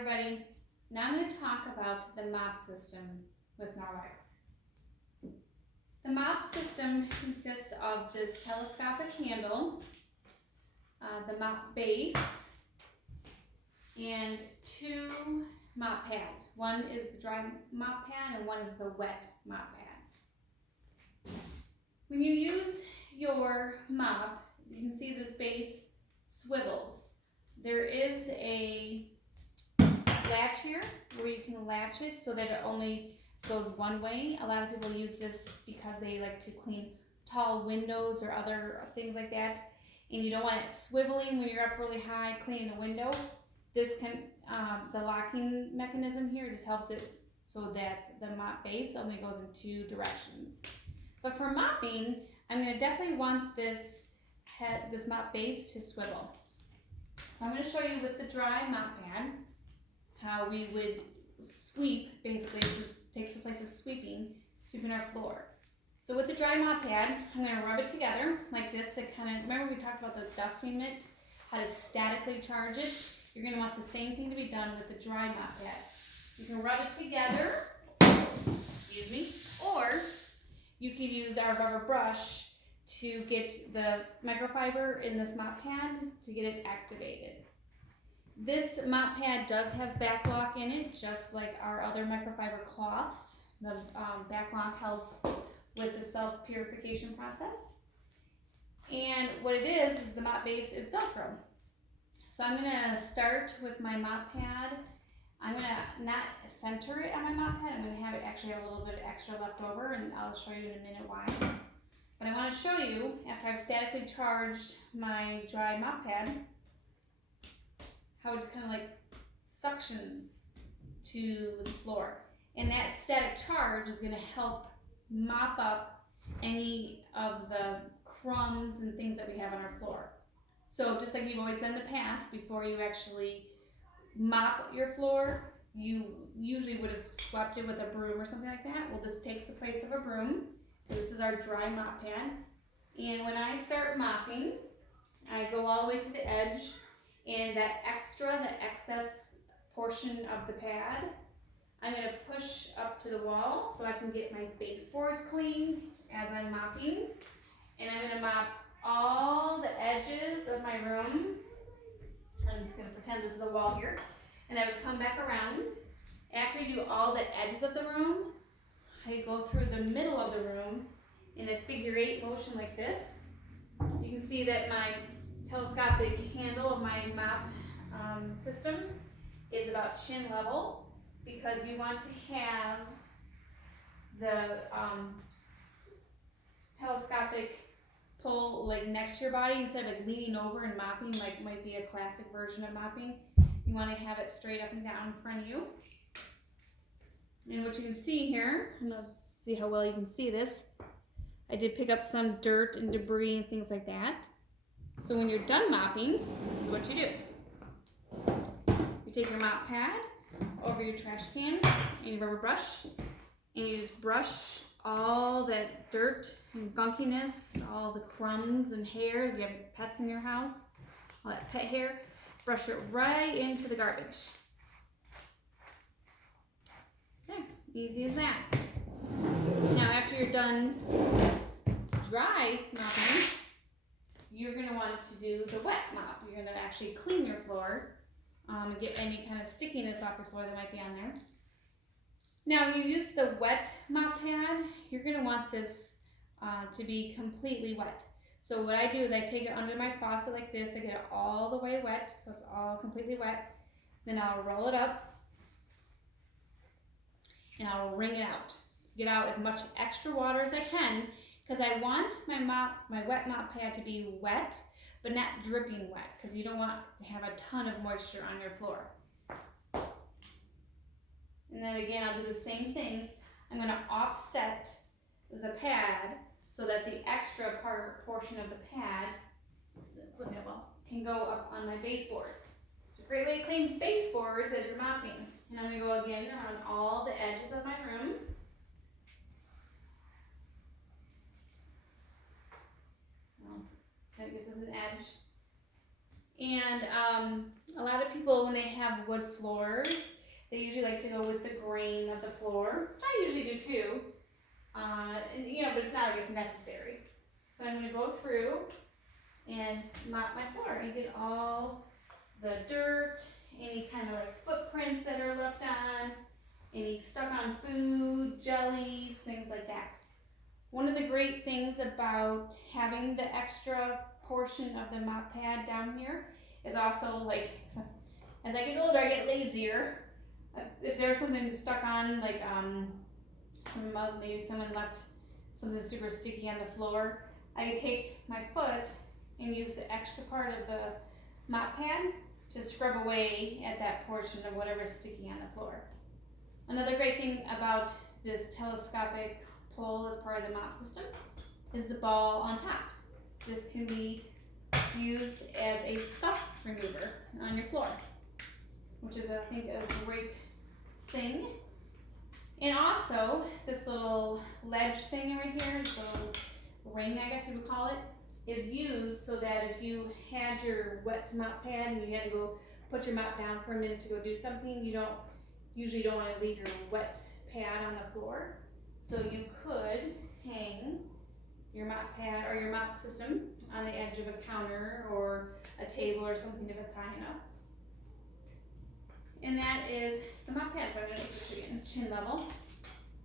everybody. Now I'm going to talk about the mop system with Norwex. The mop system consists of this telescopic handle, the mop base, and two mop pads. One is the dry mop pad and one is the wet mop pad. When you use your mop, you can see this base swivels. There is a latch here where you can latch it so that it only goes one way. A lot of people use this because they like to clean tall windows or other things like that, and you don't want it swiveling when you're up really high cleaning a window. This can, the locking mechanism here just helps it so that the mop base only goes in two directions. But for mopping, I'm going to definitely want this mop base to swivel. So I'm going to show you with the dry mop pad how we would sweep, basically takes the place of sweeping our floor. So with the dry mop pad, I'm going to rub it together like this to kind of, remember we talked about the dusting mitt, how to statically charge it? You're going to want the same thing to be done with the dry mop pad. You can rub it together, excuse me, or you could use our rubber brush to get the microfiber in this mop pad to get it activated. This mop pad does have back lock in it, just like our other microfiber cloths. The back lock helps with the self-purification process. And what it is the mop base is Velcro. So I'm gonna start with my mop pad. I'm gonna not center it on my mop pad. I'm gonna have it actually have a little bit extra left over, and I'll show you in a minute why. But I wanna show you, after I've statically charged my dry mop pad, how it just kind of like suctions to the floor. And that static charge is going to help mop up any of the crumbs and things that we have on our floor. So just like you've always done in the past, before you actually mop your floor, you usually would have swept it with a broom or something like that. Well, this takes the place of a broom. This is our dry mop pad. And when I start mopping, I go all the way to the edge, and the excess portion of the pad, I'm going to push up to the wall so I can get my baseboards clean as I'm mopping. And I'm going to mop all the edges of my room. I'm just going to pretend this is a wall here. And I would come back around. After you do all the edges of the room, I go through the middle of the room in a figure 8 motion like this. You can see that my telescopic handle of my mop system is about chin level, because you want to have the telescopic pull like next to your body instead of like leaning over and mopping like might be a classic version of mopping. You want to have it straight up and down in front of you. And what you can see here, I'm going to see how well you can see this. I did pick up some dirt and debris and things like that. So when you're done mopping, this is what you do. You take your mop pad over your trash can and your rubber brush, and you just brush all that dirt and gunkiness, all the crumbs and hair. If you have pets in your house, all that pet hair, brush it right into the garbage. There, easy as that. Now after you're done dry mopping, you're going to want to do the wet mop. You're going to actually clean your floor and get any kind of stickiness off your floor that might be on there. Now, when you use the wet mop pad, you're going to want this to be completely wet. So what I do is I take it under my faucet like this. I get it all the way wet, so it's all completely wet. Then I'll roll it up and I'll wring it out. Get out as much extra water as I can, because I want my wet mop pad to be wet, but not dripping wet, because you don't want to have a ton of moisture on your floor. And then again, I'll do the same thing. I'm going to offset the pad so that the extra portion of the pad can go up on my baseboard. It's a great way to clean baseboards as you're mopping. And I'm going to go again around all the edges of my room. This is an edge. And a lot of people, when they have wood floors, they usually like to go with the grain of the floor, which I usually do too. And, you know, but it's not like it's necessary. But I'm gonna go through and mop my floor and get all the dirt, any kind of like footprints that are left on, any stuck on food, jellies, things like that. One of the great things about having the extra portion of the mop pad down here is also, like, as I get older, I get lazier. If there's something stuck on, like maybe someone left something super sticky on the floor, I take my foot and use the extra part of the mop pad to scrub away at that portion of whatever's sticky on the floor. Another great thing about this telescopic pole as part of the mop system is the ball on top. This can be used as a scuff remover on your floor, which is, I think, a great thing. And also, this little ledge thing right here, this little ring, I guess you would call it, is used so that if you had your wet mop pad and you had to go put your mop down for a minute to go do something, you usually don't want to leave your wet pad on the floor. So you could hang your mop pad or your mop system on the edge of a counter or a table or something if it's high enough. And that is the mop pad. So I'm going to put it in chin level.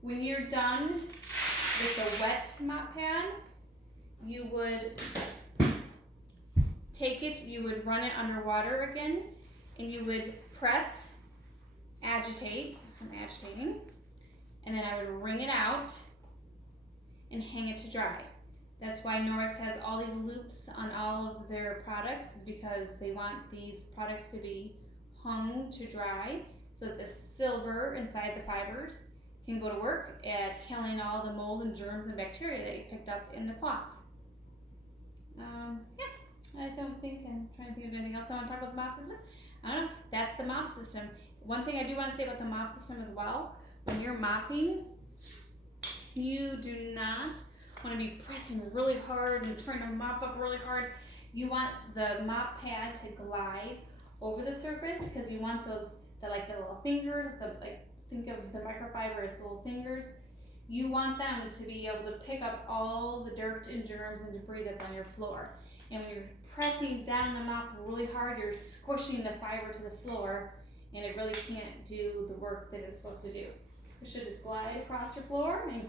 When you're done with the wet mop pad, you would take it, you would run it underwater again, and you would press, agitate, I'm agitating, and then I would wring it out and hang it to dry. That's why Norwex has all these loops on all of their products, is because they want these products to be hung to dry so that the silver inside the fibers can go to work at killing all the mold and germs and bacteria that you picked up in the cloth. Yeah, I don't think, I'm trying to think of anything else I want to talk about the mop system. I don't know, that's the mop system. One thing I do want to say about the mop system as well, when you're mopping, you do not want to be pressing really hard and trying to mop up really hard. You want the mop pad to glide over the surface, because you want those, the little fingers, think of the microfiber as little fingers. You want them to be able to pick up all the dirt and germs and debris that's on your floor. And when you're pressing down the mop really hard, you're squishing the fiber to the floor, and it really can't do the work that it's supposed to do. It should just glide across your floor and